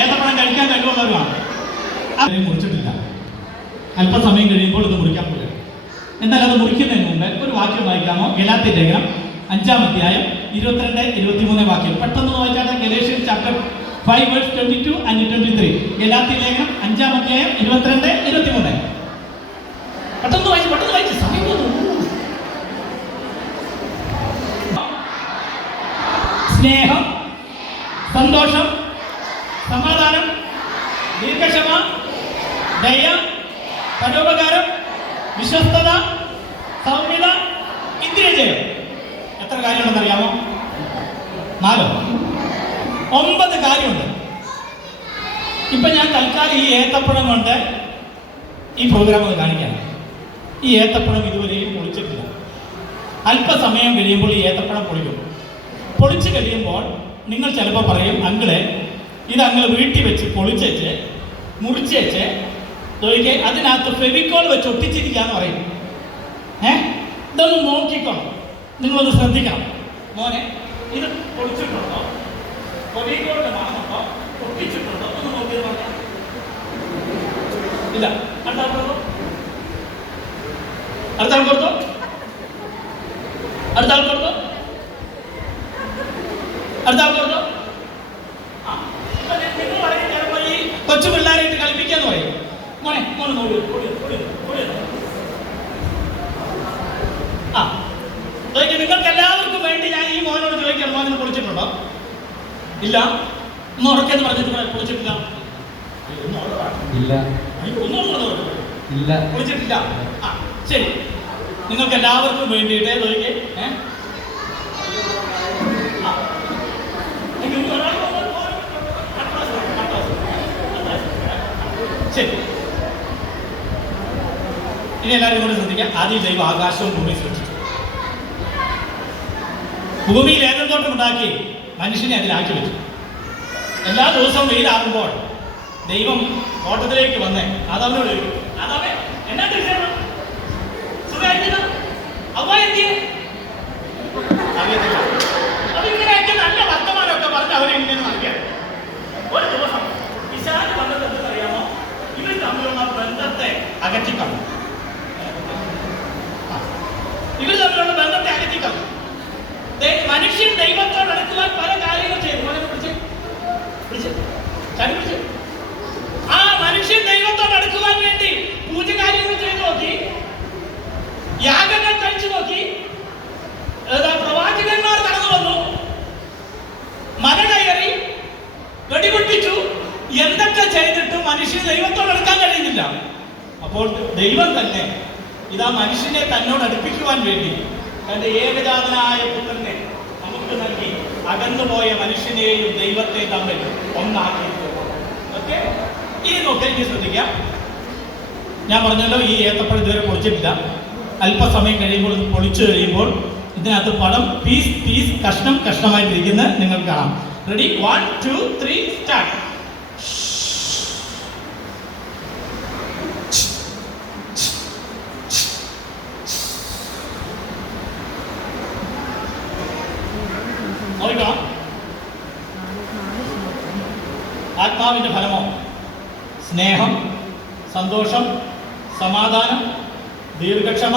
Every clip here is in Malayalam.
ഏത്തപ്പഴം കഴിക്കാൻ കഴിവുള്ളവരുമാണ്. അത് മുറിച്ചിട്ടില്ല. അല്പസമയം കഴിയുമ്പോൾ ഇത് മുറിക്കാൻ പോകുക. എന്നാൽ അത് മുറിക്കുന്നതിന് മുമ്പ് ഒരു വാക്യം വായിക്കാമോ? ഗലാത്യ ലേഖനം 5-ാം അധ്യായം 22-23 വാക്യം പെട്ടെന്ന് വായിച്ചാൽ ഗലേഷ്യൻസ് ചാപ്റ്റർ 5:22 and 23. ഗലാത്യ ലേഖനം 5-ാം അധ്യായം 22-23. പെട്ടെന്ന് വായിച്ച് സമയം പോകുന്നു. സ്നേഹം, സന്തോഷം, സമാധാനം, ദീർഘക്ഷമ, ദയ, പരോപകാരം, വിശ്വസ്തത, സൗമ്യത, ഇന്ദ്രിയജയം. എത്ര കാര്യമുണ്ടെന്ന് അറിയാമോ? 9 കാര്യമുണ്ട്. ഇപ്പൊ ഞാൻ തൽക്കാലം ഈ ഏത്തപ്പഴം കൊണ്ട് ഈ പ്രോഗ്രാം ഒന്ന് കാണിക്കാം. ഈ ഏത്തപ്പഴം ഇതുവരെയും പൊളിച്ചിട്ടില്ല. അല്പസമയം കഴിയുമ്പോൾ ഈ ഏത്തപ്പഴം പൊളിക്കും. പൊളിച്ച് കഴിയുമ്പോൾ നിങ്ങൾ ചിലപ്പോൾ പറയും, അങ്കിളെ ഇത് അങ്കിൾ വീട്ടിൽ വെച്ച് പൊളിച്ചേച്ച് മുറിച്ചേച്ച് നോക്കിക്കേ, അതിനകത്ത് ഫെവിക്കോൾ വെച്ച് ഒട്ടിച്ചിരിക്കാന്ന് പറയും. ഇതൊന്ന് നോക്കിക്കോണം, നിങ്ങളൊന്ന് ശ്രദ്ധിക്കണം. മോനെ, ഇത് പൊളിച്ചിട്ടുണ്ടോ, ഫെവിക്കോളിന്റെ മാറുന്നുണ്ടോ, ഒട്ടിച്ചിട്ടുണ്ടോ ഒന്ന് നോക്കിയത് പറയാം. ഇല്ല. അടുത്ത ആൾ കൊടുത്തോ, അടുത്ത ആൾ കൊടുത്തോ, അടുത്ത ആൾ കൊടുത്തോ, അടുത്ത ആൾ കൊടുത്തോ. നിങ്ങൾ പറയും ചിലപ്പോൾ ഈ കൊച്ചു പിള്ളേരായിട്ട് കളിപ്പിക്കാന്ന് പറയും. മോനെ മോനെ നോക്കി നിങ്ങൾക്ക് എല്ലാവർക്കും വേണ്ടി ഞാൻ ഈ മോനോട് ചോദിക്കാം, മോനെ പൊളിച്ചിട്ടുണ്ടോ? ഇല്ല. ഒന്ന് ഉറക്കെന്ന് പറഞ്ഞിട്ട് പൊളിച്ചിട്ടില്ല. പൊളിച്ചിട്ടില്ല. ശരി, നിങ്ങൾക്ക് എല്ലാവർക്കും വേണ്ടിയിട്ട് ചോദിക്കേ. ശരി, ഇനി എല്ലാവരും കൂടെ ശ്രദ്ധിക്കാം. ആദ്യം ദൈവം ആകാശവും ഭൂമി സൃഷ്ടിച്ചു. ഭൂമിയിൽ ഏതൻ തോട്ടം ഉണ്ടാക്കി മനുഷ്യനെ അതിലാക്കി വെച്ചു. എല്ലാ ദിവസവും വെയിലാകുമ്പോൾ ദൈവം തോട്ടത്തിലേക്ക് വന്നേ ആദാമിനോട് ചോദിക്കും, ആദാമേ എന്നാ അറിയത്തില്ല. അപ്പൊ ഇങ്ങനെയൊക്കെ നല്ല വർത്തമാനമൊക്കെ പറഞ്ഞ് അവരിങ്ങനെ നൽകിയ ഒരു ദിവസം പിശാച് വന്നത് എന്തെന്നറിയാമോ? ഇവർ തമ്മിലുള്ള ബന്ധത്തെ അകറ്റിക്കളഞ്ഞു. ഇവർ തമ്മിലുള്ള ബന്ധത്തെ അകറ്റിക്കളഞ്ഞു. മനുഷ്യൻ ദൈവത്തോട് അടുക്കുവാൻ പല കാര്യങ്ങൾ ചെയ്തു. ആ മനുഷ്യൻ ദൈവത്തോട് അടുക്കുവാൻ വേണ്ടി പൂജ കാര്യങ്ങൾ ചെയ്തു നോക്കി, യാഗങ്ങൾ കഴിച്ചു നോക്കി, പ്രവാചകന്മാർ കടന്നു വന്നു, മല കയറി, വെടിപൊട്ടിച്ചു, എന്തൊക്കെ ചെയ്തിട്ട് മനുഷ്യന് ദൈവത്തോട് അടുക്കാൻ കഴിയുന്നില്ല. അപ്പോൾ ദൈവം തന്നെ ഇതാ മനുഷ്യനെ തന്നോട് അടുപ്പിക്കുവാൻ വേണ്ടി തന്റെ ഏകജാതനായ പുത്രനെ നമുക്ക് നൽകി അകന്നുപോയ മനുഷ്യനെയും ദൈവത്തെ തമ്മിൽ ഒന്നാക്കി. ഓക്കെ, ഇനി നോക്കി ശ്രദ്ധിക്കാം. ഞാൻ പറഞ്ഞല്ലോ, ഈ ഏത്തപ്പഴം ഇതുവരെ പൊളിച്ചിട്ടില്ല. അല്പസമയം കഴിയുമ്പോൾ ഇത് പൊളിച്ചു കഴിയുമ്പോൾ ഇതിനകത്ത് പഴം പീസ് പീസ് കഷ്ണം കഷ്ണമായിട്ടിരിക്കുന്നത് നിങ്ങൾക്ക് കാണാം. Ready, 1 2 3 start. ആത്മാവിന്റെ ഫലമോ? സ്നേഹം, സന്തോഷം, സമാധാനം, ദീർഘക്ഷമ,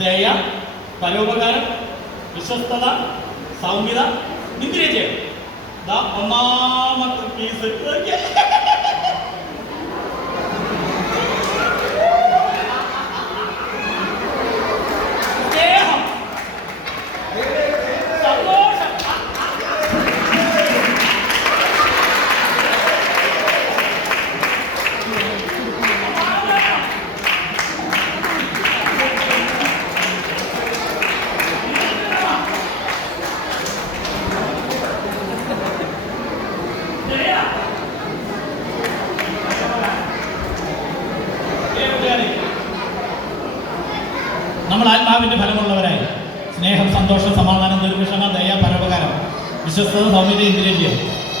ദയ, പരോപകാരം, വിശ്വസ്തത, സൗമ്യത, ഇന്ദ്രിയജയം. ഒന്നാമത്തെ പീസ്. നമ്മൾ ആത്മാവിന്റെ ഫലമുള്ളവരായി സ്നേഹം, സന്തോഷം, സമാധാനം, ദീർഘക്ഷമ, ദയ, പരോപകാരം, വിശ്വസ്തത, സൗമ്യത, ഇന്ദ്രിയജയം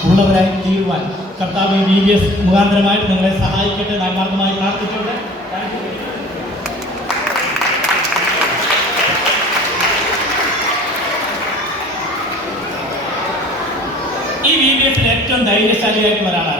ഉള്ളവരായി തീരുവാൻ കർത്താവ് VBS മുഖാന്തരമായിട്ട് നിങ്ങളെ സഹായിക്കട്ടെ. ആത്മാർത്ഥമായി പ്രാർത്ഥിച്ചുകൊണ്ട് ഈ VBF ഏറ്റവും ധൈര്യശാലിയായിട്ടുള്ള ഒരാളാണ്.